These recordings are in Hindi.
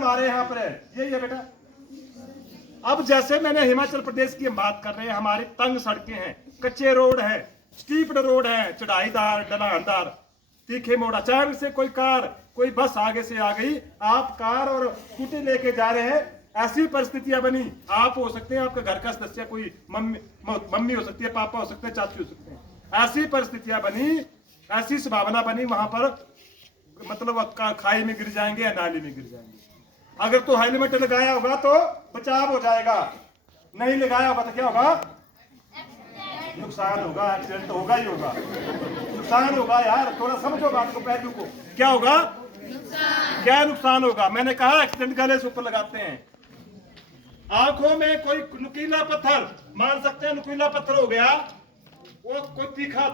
हमारे यहाँ पर है, यही है बेटा। अब जैसे मैंने हिमाचल प्रदेश की बात कर रहे हैं, हमारी तंग सड़कें हैं, कच्चे रोड है, स्टीप्ड रोड है, चढ़ाईदार ढलानदार, तीखे मोड़, अचानक से कोई कार कोई बस आगे से आ गई, आप कार और स्कूटी लेके जा रहे हैं, ऐसी परिस्थितियां बनी, आप हो सकते हैं, आपके घर का सदस्य कोई मम्मी हो सकती है, पापा हो सकते हैं, चाची हो सकते हैं, ऐसी परिस्थितियां बनी, ऐसी संभावना बनी, वहां पर मतलब खाई में गिर जाएंगे या नाली में गिर जाएंगे। अगर तो हेलमेट लगाया होगा तो बचाव हो जाएगा, नहीं लगाया होगा तो क्या होगा, नुकसान होगा, एक्सीडेंट होगा ही होगा, नुकसान होगा। यार थोड़ा समझो बात को, पहलू को, क्या होगा, क्या नुकसान होगा। मैंने कहा एक्सीडेंट गले से ऊपर लगाते हैं, आंखों में कोई नुकीला पत्थर, मान सकते हैं नुकीला पत्थर हो गया, वो कोई तीखा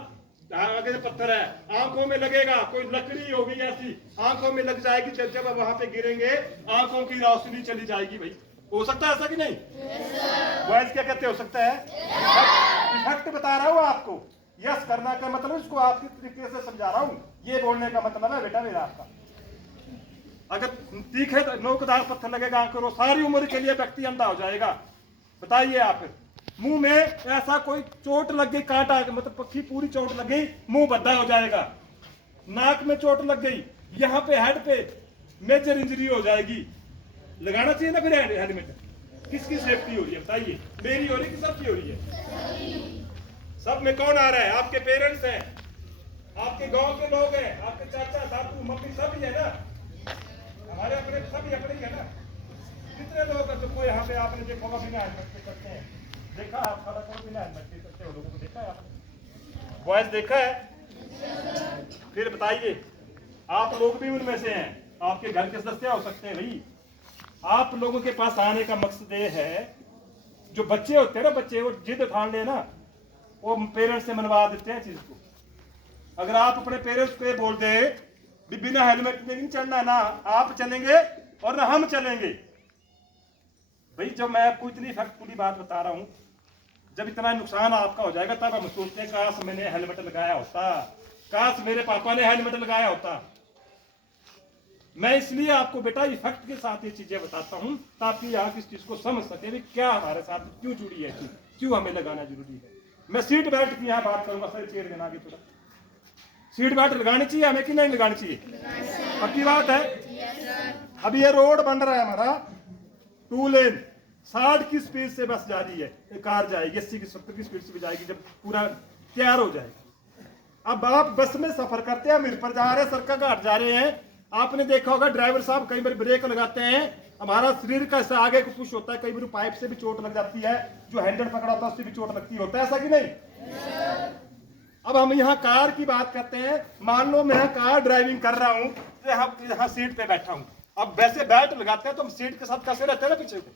आगे से पत्थर है, आंखों में लगेगा, कोई लकड़ी होगी ऐसी, आंखों में लग जाएगी, जब वहां पे गिरेंगे आंखों की रोशनी चली जाएगी। भाई हो सकता है ऐसा कि नहीं? वैसे क्या कहते हो सकता है, इफेक्ट बता रहा हूं आपको। यस करना का मतलब, इसको आपकी तरीके से समझा रहा हूं, ये बोलने का मतलब है बेटा मेरा आपका। अगर तीखे नोकदार पत्थर लगेगा आंखों को, सारी उम्र के लिए व्यक्ति अंधा हो जाएगा। बताइए आप, मुंह में ऐसा कोई चोट लग गई, कांटा मतलब पक्की पूरी चोट लग गई, मुंह बद्दा हो जाएगा। नाक में चोट लग गई, यहाँ पे हेड पे मेजर इंजरी हो जाएगी। लगाना चाहिए ना फिर हेलमेट। किसकी सेफ्टी हो रही है बताइए, मेरी हो रही है कि सबकी हो रही है? सब में कौन आ रहा है? आपके पेरेंट्स हैं, आपके गांव के लोग हैं, आपके चाचा दादू मम्मी सभी है ना, हमारे अपने सभी अपने है ना। कितने लोग हैं तो यहाँ पे आपने देखा होगा बिना हेलमेट के करते हैं, देखा आप खड़ा करो बिना हेलमेट के करते हो, लोगों को देखा है आपने, वॉइस देखा है? फिर बताइए, आप लोग भी उनमें से हैं, आपके घर के सदस्य हो सकते हैं। भाई आप लोगों के पास आने का मकसद ये है, जो बच्चे होते हैं ना, बच्चे वो जिद ठान ले ना, वो पेरेंट्स से मनवा देते हैं चीज को। अगर आप अपने पेरेंट्स को ये बोल दे भी बिना हेलमेट में नहीं चलना, ना आप चलेंगे और ना हम चलेंगे। भाई जब मैं आपको इतनी फैक्टफुली बात बता रहा हूं, जब इतना नुकसान आपका हो जाएगा तब हम सोचते हैं काश मैंने हेलमेट लगाया होता, काश मेरे पापा ने हेलमेट लगाया होता। मैं इसलिए आपको बेटा इफेक्ट के साथ ये चीजें बताता हूं ताकि आप इस चीज को समझ सके भी क्या हमारे साथ क्यों जुड़ी है, क्यों हमें लगाना जरूरी है। मैं सीट बेल्ट की यहाँ बात करूंगा, सर चेयर देना आगे थोड़ा। सीट बेल्ट लगानी चाहिए हमें कि नहीं लगानी चाहिए? पक्की बात है। अब ये रोड बन रहा है हमारा 2 लेन, 60 की स्पीड से बस जा रही है, कार जाएगी 80 की 70 की स्पीड से भी जाएगी जब पूरा तैयार हो जाएगा। अब आप बस में सफर करते हैं, मिर पर जा रहे हैं, सरका घाट जा रहे हैं, आपने देखा होगा ड्राइवर साहब कई बार ब्रेक लगाते हैं, हमारा शरीर का हिस्सा आगे को पुश होता है, कई बार पाइप से भी चोट लग जाती है, जो हैंडल पकड़ा होता है उससे भी चोट लगती होता है, ऐसा कि नहीं? अब हम यहाँ कार की बात करते हैं, मान लो मैं कार ड्राइविंग कर रहा हूँ, यहाँ सीट पे बैठा हूँ, अब वैसे बेल्ट लगाते हैं तो हम सीट के साथ कैसे रहते हैं ना पीछे को,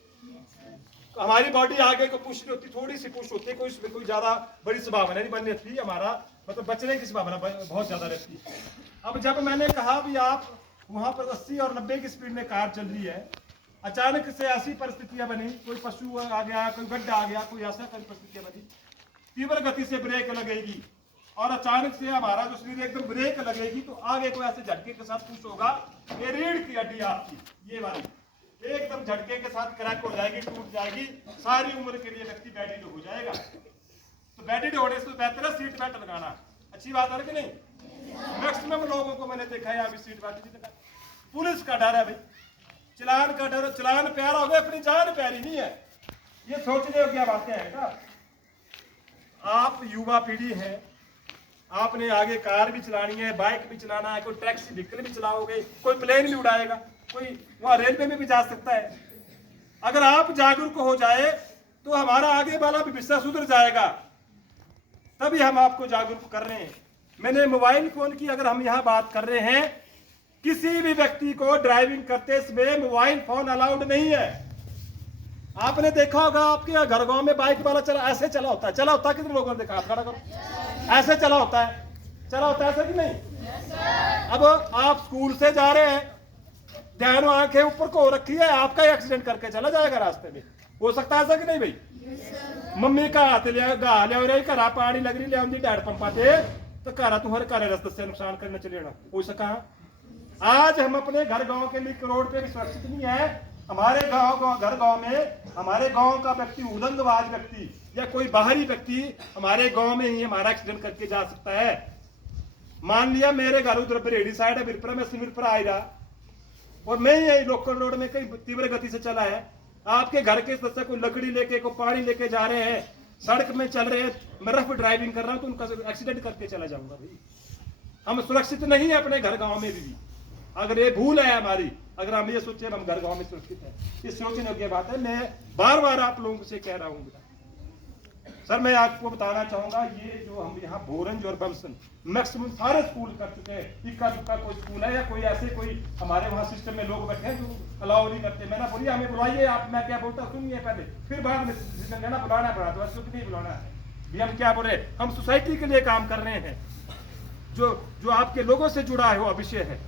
हमारी बॉडी आगे को पुश नहीं होती, थोड़ी सी पुश होती है, कोई ज्यादा बड़ी संभावना नहीं बन रहती, हमारा मतलब बचने की संभावना बहुत ज्यादा रहती है। अब जब मैंने कहा भी आप वहां पर 80 और 90 की स्पीड में कार चल रही है, अचानक से ऐसी परिस्थितियां बनी, कोई पशु आ गया, कोई गड्ढा आ गया, कोई ऐसा कोई परिस्थितियां बनी, तीव्र गति से ब्रेक लगेगी और अचानक से हमारा जो शरीर एकदम ब्रेक लगेगी तो आगे को ऐसे झटके के साथ पुश होगा, ये रीढ़ की हड्डी आपकी ये वाली एकदम झटके के साथ क्रैक हो जाएगी, टूट जाएगी, सारी उम्र के लिए व्यक्ति बेडेड हो जाएगा। तो बेडेड होने से बेहतर है सीट बेल्ट लगाना। अच्छी बात है कि नहीं? मैक्सिमम लोगों को मैंने देखा है अभी सीट बेल्ट नहीं लगा। पुलिस का डर है भाई, चलान का डर, चलान प्यारा हो गया, अपनी जान प्यारी नहीं है, ये सोचने योग्य बातें हैं ना। आप युवा पीढ़ी है, आपने आगे कार भी चलानी है, बाइक भी चलाना है, कोई टैक्सी व्हीकल भी चलाओगे, कोई प्लेन भी उड़ाएगा, कोई वहां रेलवे में भी जा सकता है। अगर आप जागरूक हो जाए तो हमारा आगे वाला भविष्य सुधर जाएगा, तभी हम आपको जागरूक कर रहे हैं। मैंने मोबाइल फोन की अगर हम यहाँ बात कर रहे हैं, किसी भी व्यक्ति को ड्राइविंग करते समय मोबाइल फोन अलाउड नहीं है। आपने देखा होगा आपके घर गांव में बाइक वाला ऐसे चला होता है, कितने लोगों ने देखा? आप खड़ा करो, ऐसे चला होता है ऐसा कि नहीं? अब आप स्कूल से जा रहे हैं, ध्यान आंखें ऊपर को रखी है, आपका एक्सीडेंट करके चला जाएगा रास्ते में, हो सकता है ऐसा कि नहीं भाई? मम्मी का हाथ लिया घरा पानी लग रही लिया डैड पंपा ते तो घरा तू हर घर रस्ते से नुकसान करने चले जाना, हो सका आज हम अपने घर गांव के लिए रोड पे भी सुरक्षित नहीं है। हमारे घर गांव में हमारे गांव का व्यक्ति, उदंगवाद व्यक्ति या कोई बाहरी व्यक्ति हमारे गांव में ही हमारा एक्सीडेंट करके जा सकता है। मान लिया मेरे घर उधर बरेड़ी साइड है, मिरपुरा में सिमिरपुरा आएगा और मैं यही लोकल रोड में कहीं तीव्र गति से चला है, आपके घर के सदस्य कोई लकड़ी लेके कोई पानी लेके जा रहे हैं, सड़क में चल रहे हैं, मैं रफ ड्राइविंग कर रहा हूं तो उनका एक्सीडेंट करके चला जाऊंगा। भाई हम सुरक्षित नहीं है अपने घर गांव में भी। अगर ये भूल है हमारी, अगर हम ये सोचे हम घर गांव में सुरक्षित है, ये सोचने की बात है। मैं बार बार आप लोगों से कह रहा हूँ सर, मैं आपको बताना चाहूंगा, ये जो हम यहाँ बोरंज और बमसन मैक्सिमम सारे स्कूल कर चुके हैं। इक्का दुक्का कोई स्कूल है या कोई ऐसे कोई हमारे वहाँ सिस्टम में लोग बैठे हैं जो अलाउ नहीं करते। मैंने बोली हमें बुलाइए आप, मैं क्या बोलता सुनिए पहले, फिर बाद में ना बुलाना पड़ा तो ऐसे नहीं बुलाना है। भी हम क्या बोल रहे हैं, हम सोसाइटी के लिए काम कर रहे हैं, जो आपके लोगों से जुड़ा है वो विषय है।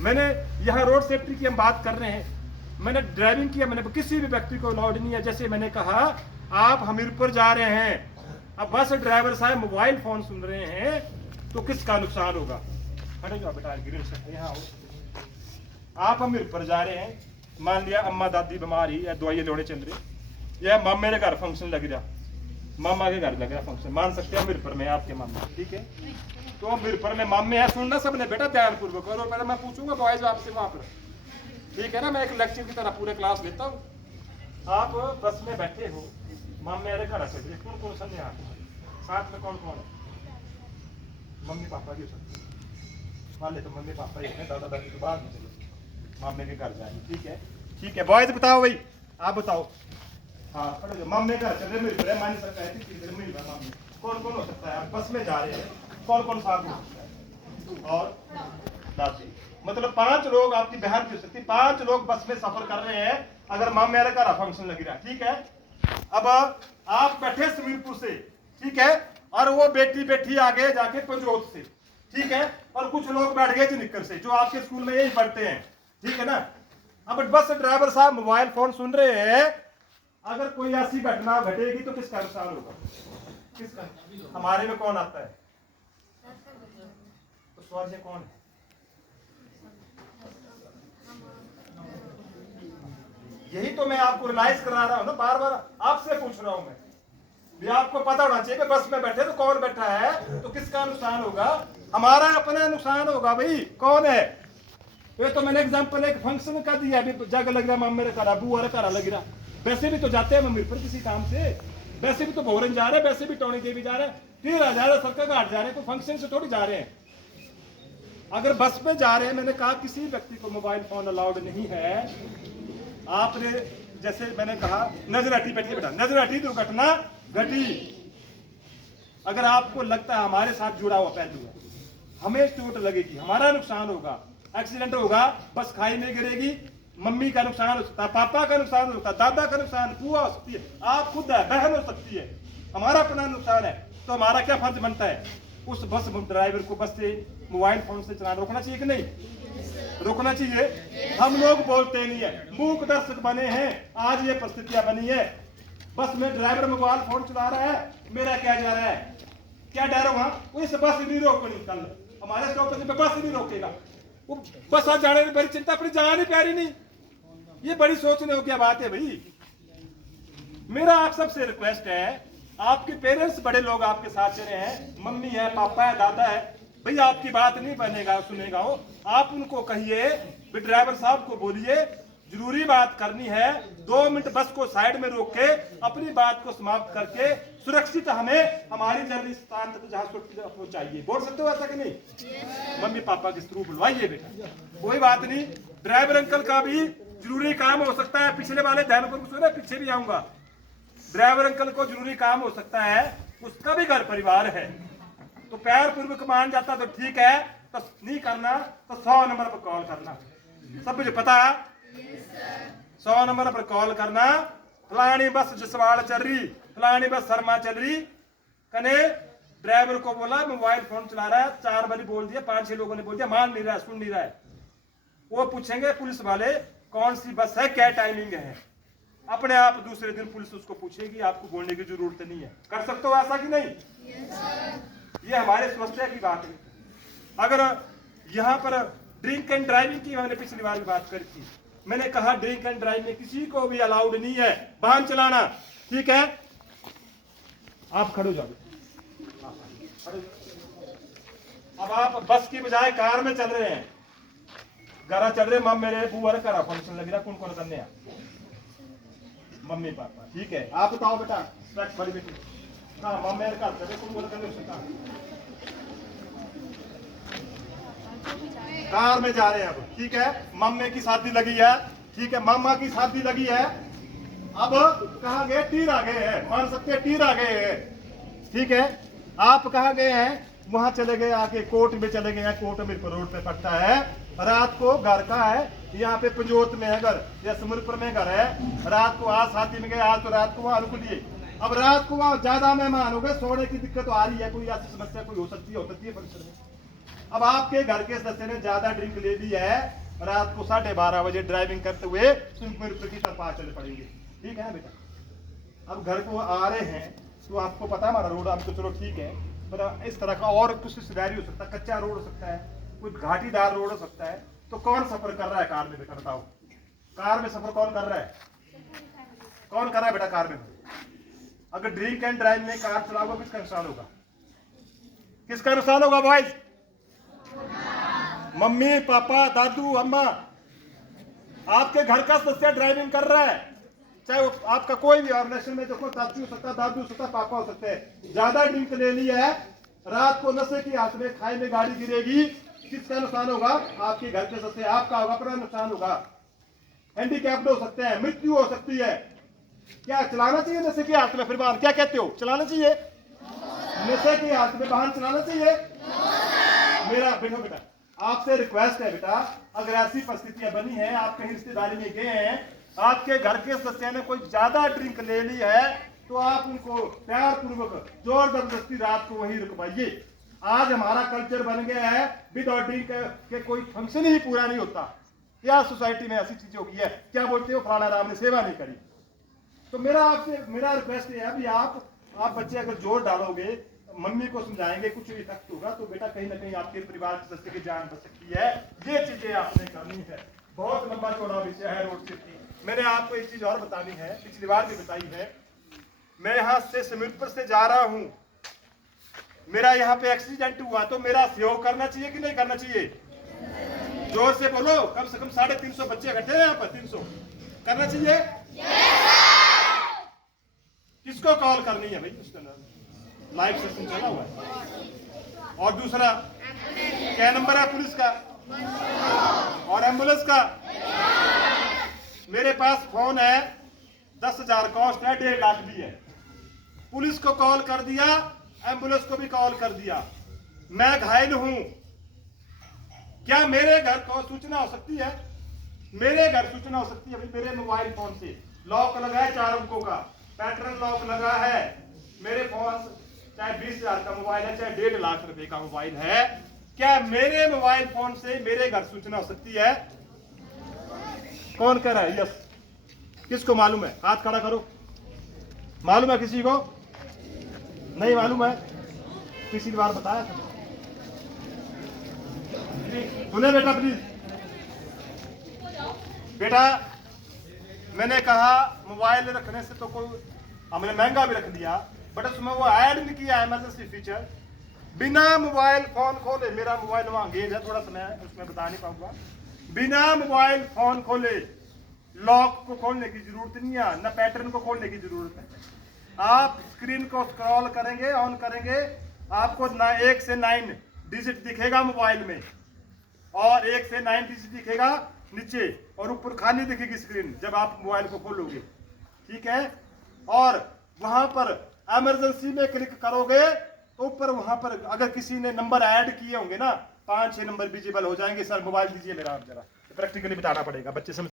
मैंने यहाँ रोड सेफ्टी की हम बात कर रहे हैं, मैंने ड्राइविंग किया, मैंने किसी भी व्यक्ति को अलाउड नहीं है। जैसे मैंने कहा आप हमीरपुर जा रहे हैं, अब बस ड्राइवर साहब मोबाइल फोन सुन रहे हैं तो किसका नुकसान होगा। हटे जाओ बेटा, गिर सकते यहाँ आप हमीरपुर जा रहे हैं, मान लिया अम्मा दादी बीमार ही या दवाइयाँ लेने चल रही, या मामे के घर फंक्शन लग रहा, मामा के घर लग रहा फंक्शन, मान सकते हैं हमीरपुर में आपके मामा, ठीक है। तो हमीरपुर में मामे है, सुनना सबने बेटा ध्यान पूर्वक, और पहले मैं पूछूंगा बॉयज आपसे वहां पर, ठीक है ना, मैं एक लेक्चर की तरह पूरे क्लास लेता हूँ। आप बस में बैठे हो, मामे मेरे घर चल रही, कौन कौन सा यहाँ साथ में कौन कौन है, मम्मी पापा की मान ले तो मम्मी पापा ही है, दादा दादी के बाद में चलो मामे के घर जाएंगे, ठीक है। ठीक है बॉयज बताओ, भाई आप बताओ, हाँ खड़े हो, मामे घर चल रहे, मेरे मान सकता है कौन कौन हो सकता है। आप बस में जा रहे हैं, कौन कौन साथ हो सकता है, और दादी, मतलब 5 लोग आपकी बहन की हो सकती, 5 लोग बस में सफर कर रहे हैं। अगर मामे मेरे घर फंक्शन लग रहा है, ठीक है। अब आप बैठे समीरपुर से, ठीक है, और वो बेटी बैठी आगे जाके पंजोत से, ठीक है, और कुछ लोग बैठ गए निक्कर से, जो आपके स्कूल में यही पढ़ते हैं, ठीक है ना। अब बस ड्राइवर साहब मोबाइल फोन सुन रहे हैं, अगर कोई ऐसी घटना घटेगी तो किसका नुकसान होगा, किसका, हमारे में कौन आता है, तो सवाल कौन है, यही तो मैं आपको रियलाइज करा रहा हूं ना, बार बार आपसे पूछ रहा हूं मैं भी, आपको पता होना चाहिए कि बस में बैठे तो कौन बैठा है, तो किसका नुकसान होगा, हमारा अपना नुकसान होगा। भाई कौन है, ये तो मैंने एग्जांपल एक फंक्शन का दिया, अभी जगह लग रहा मामे मेरे घर, बुआ घर लग रहा, वैसे भी तो जाते हैं मम्मी पर किसी काम से, वैसे भी तो भोरन जा रहे हैं, वैसे भी टोनी देवी जा रहे हैं, फिर जा रहे हैं सरका घाट जा रहे हैं, तो फंक्शन से थोड़ी जा रहे हैं। अगर बस में जा रहे हैं, मैंने कहा किसी व्यक्ति को मोबाइल फोन अलाउड नहीं है। आपने जैसे मैंने कहा नजर हटी, बैठिए बेटा, नजर हटी दुर्घटना घटी, अगर आपको लगता है हमारे साथ जुड़ा हुआ पहलू है, हमें चोट लगेगी, हमारा नुकसान होगा, एक्सीडेंट होगा, बस खाई में गिरेगी, मम्मी का नुकसान हो सकता है, पापा का नुकसान हो सकता है, दादा का नुकसान, बुआ हो सकती है, आप खुद है, बहन हो सकती है, हमारा अपना नुकसान है, तो हमारा क्या फर्ज बनता है, उस बस ड्राइवर को बस से मोबाइल फोन से चलाना रोकना चाहिए कि नहीं, रोकना चाहिए। हम लोग बोलते नहीं है, मूक दर्शक बने हैं, आज ये परिस्थितियां बनी है, बस में ड्राइवर मोबाइल फोन चला रहा है, मेरा क्या जा रहा है, क्या डर है वहां, वो इस बस नहीं रोकनी, कल हमारे स्टॉप पे बस नहीं रोकेगा, वो बस आज जाने में बड़ी चिंता, अपनी जान ही प्यारी नहीं, ये बड़ी सोचने की बात है। भाई मेरा आप सबसे रिक्वेस्ट है, आपके पेरेंट्स बड़े लोग आपके साथ चले हैं, मम्मी है, पापा है, दादा है, भाई आपकी बात नहीं बनेगा सुनेगा वो, आप उनको कहिए, ड्राइवर साहब को बोलिए, जरूरी बात करनी है, 2 मिनट बस को साइड में रोक के अपनी बात को समाप्त करके सुरक्षित हमें हमारी जर्नी स्थान तक जहाँ सुरक्षित पहुंचाइए। बोल सकते हो ऐसा कि नहीं? मम्मी पापा के थ्रू बुलवाइए बेटा, कोई बात नहीं। ड्राइवर अंकल का भी जरूरी काम हो सकता है, पिछले वाले ध्यान पर सुना, पीछे भी आऊंगा। ड्राइवर अंकल को जरूरी काम हो सकता है, उसका भी घर परिवार है, तो प्यार पूर्वक मान जाता तो ठीक है, तो नहीं करना तो 100 नंबर पर कॉल करना। सब मुझे पता है, 100 नंबर पर कॉल करना, फलानी बस जसवाल चल रही, फलानी बस शर्मा चल रही, कने ड्राइवर को बोला मोबाइल फोन चला रहा है, 4 बार बोल दिया, 5-6 लोगों ने बोल दिया, मान नहीं रहा, सुन नहीं रहा है, वो पूछेंगे पुलिस वाले कौन सी बस है, क्या टाइमिंग है, अपने आप दूसरे दिन पुलिस उसको पूछेगी, आपको बोलने की जरूरत नहीं है। कर सकते हो ऐसा कि नहीं? ये हमारे समस्या की बात है। अगर यहाँ पर ड्रिंक एंड ड्राइविंग की हमने पिछली बार भी बात करी थी। मैंने कहा ड्रिंक एंड ड्राइव में किसी को भी अलाउड नहीं है वाहन चलाना, ठीक है। आप खड़े हो जाओ। अब आप बस की बजाय कार में चल रहे हैं, घर चल रहे। मम मेरे बुआ करा फंक्शन लग रहा, कौन कौन करने हैं? मम्मी पापा, ठीक है। आप बताओ बेटा, बड़ी बेटी हाँ मम मेरे घर चल रहे, कौन कौन करने उसका कार में जा रहे हैं अब, ठीक है। मम्मी की शादी लगी है, ठीक है, मामा की शादी लगी है। अब कहाँ गए? टीर आ गए हैं, मान सकते हैं टीर आ गए हैं, ठीक है। आप कहाँ गए हैं? वहां चले गए, आके कोर्ट में चले गए हैं। कोर्ट में रोड पे पड़ता है। रात को घर का है, यहाँ पे पंजोत में है घर या समुद्रपुर में घर है। रात को आज शादी में गए, आज तो रात को वहां रुक लिए। अब रात को वहां ज्यादा मेहमान हो गए, सोने की दिक्कत तो आ रही है, कोई ऐसी समस्या कोई हो सकती है फंक्शन में। अब आपके घर के सदस्य ने ज्यादा ड्रिंक ले ली है, रात को 12:30 बजे ड्राइविंग करते हुए समुद्रपुर की तरफ आ चले पड़ेंगे, ठीक है बेटा। अब घर को आ रहे हैं तो आपको पता है हमारा रोड, आपको चलो ठीक है, पर इस तरह का और कुछ सिनेरियो हो सकता है। कच्चा रोड हो सकता है, कोई घाटीदार रोड हो सकता है। तो कौन सफर कर रहा है कार में बेटा? बताओ, कार में सफर कौन कर रहा है? कौन कर रहा है बेटा कार में? अगर ड्रिंक एंड ड्राइव में कार चलाओगे किसका नुकसान होगा? किसका नुकसान होगा बॉयज? मम्मी पापा दादू अम्मा। आपके घर का सदस्य ड्राइविंग कर रहा है, चाहे आपका कोई भी ऑर्गेनाइजेशन में देखो, चाचू हो सकता है, दादू हो सकता है, पापा हो सकते हैं। ज्यादा ड्रिंक ले ली है, रात को नशे की हाथ में खाई में गाड़ी गिरेगी, किसका नुकसान होगा? आपके घर के सदस्य, आपका होगा, अपना नुकसान होगा। हैंडीकैप्ड हो सकते हैं, मृत्यु हो सकती है। क्या चलाना चाहिए नशे की हाथ में फिर वाहन? क्या कहते हो, चलाना चाहिए? नशे की हाथ में वाहन चलाना चाहिए? मेरा बेटा आपसे रिक्वेस्ट है बेटा, अगर ऐसी परिस्थितियां बनी है, आप कहीं रिश्तेदारी में गए हैं, आपके घर के सदस्य ने कोई ज्यादा ड्रिंक ले ली है, तो आप उनको प्यार पूर्वक जोर जबरदस्ती रात को वहीं रुकवाइए। आज हमारा कल्चर बन गया है, विदाउट ड्रिंक के कोई फंक्शन ही पूरा नहीं होता। या सोसाइटी में ऐसी चीजें हो गई है, क्या बोलते हो, फलाना राम ने सेवा नहीं करी। तो मेरा रिक्वेस्ट है अभी आप बच्चे अगर जोर डालोगे, मम्मी को समझाएंगे, कुछ इफेक्ट होगा तो बेटा कहीं ना कहीं आपके परिवार के सदस्य की जान बच सकती है। ये चीजें आपने करनी है। बहुत लंबा चौड़ा विषय है रोड सेफ्टी। मैंने आपको एक चीज और बतानी है, पिछली बार भी बताई है। मैं यहाँ से समुद्रपुर से जा रहा हूँ, मेरा यहाँ पे एक्सीडेंट हुआ तो मेरा सहयोग करना चाहिए कि नहीं करना चाहिए? जोर से बोलो, कम से कम 350 बच्चे इकट्ठे हैं यहाँ पर, 300 करना चाहिए। किसको कॉल करनी है भाई? उसका लाइव सेशन चला हुआ है। और दूसरा क्या नंबर है पुलिस का और एम्बुलेंस का? मेरे पास फोन है, 10,000 कॉस्ट है, 1.5 लाख भी है। पुलिस को कॉल कर दिया, एम्बुलेंस को भी कॉल कर दिया, मैं घायल हूं। क्या मेरे घर को सूचना हो सकती है? मेरे घर सूचना हो सकती है भाई, मेरे मोबाइल फोन से लॉक लगा है 4 अंकों का, पैटर्न लॉक लगा है। मेरे फोन चाहे 20,000 का मोबाइल है, चाहे 1.5 लाख रुपए का मोबाइल है, क्या मेरे मोबाइल फोन से मेरे घर सूचना हो सकती है? कौन कह रहा है यस? किसको मालूम है? हाथ खड़ा करो। मालूम है किसी को? नहीं मालूम है? पिछली बार बताया था। सुने बेटा प्लीज, बेटा मैंने कहा मोबाइल रखने से तो कोई, हमने महंगा भी रख दिया, बट उसमें वो ऐड नहीं किया इमरजेंसी फीचर। बिना मोबाइल फोन खोले, मेरा मोबाइल वहां गेज है, थोड़ा सा मैं उसमें बता नहीं पाऊंगा। बिना मोबाइल फोन खोले लॉक को खोलने की जरूरत नहीं है, न पैटर्न को खोलने की जरूरत है। आप स्क्रीन को स्क्रॉल करेंगे, ऑन करेंगे, आपको 1 से 9 डिजिट दिखेगा मोबाइल में, और 1 से 9 डिजिट दिखेगा नीचे, और ऊपर खाली दिखेगी स्क्रीन जब आप मोबाइल को खोलोगे, ठीक है। और वहां पर इमरजेंसी में क्लिक करोगे तो ऊपर वहां पर अगर किसी ने नंबर ऐड किए होंगे ना, 5-6 नंबर विजिबल हो जाएंगे। सर मोबाइल दीजिए मेरा, आप जरा प्रैक्टिकली बताना पड़ेगा, बच्चे समझ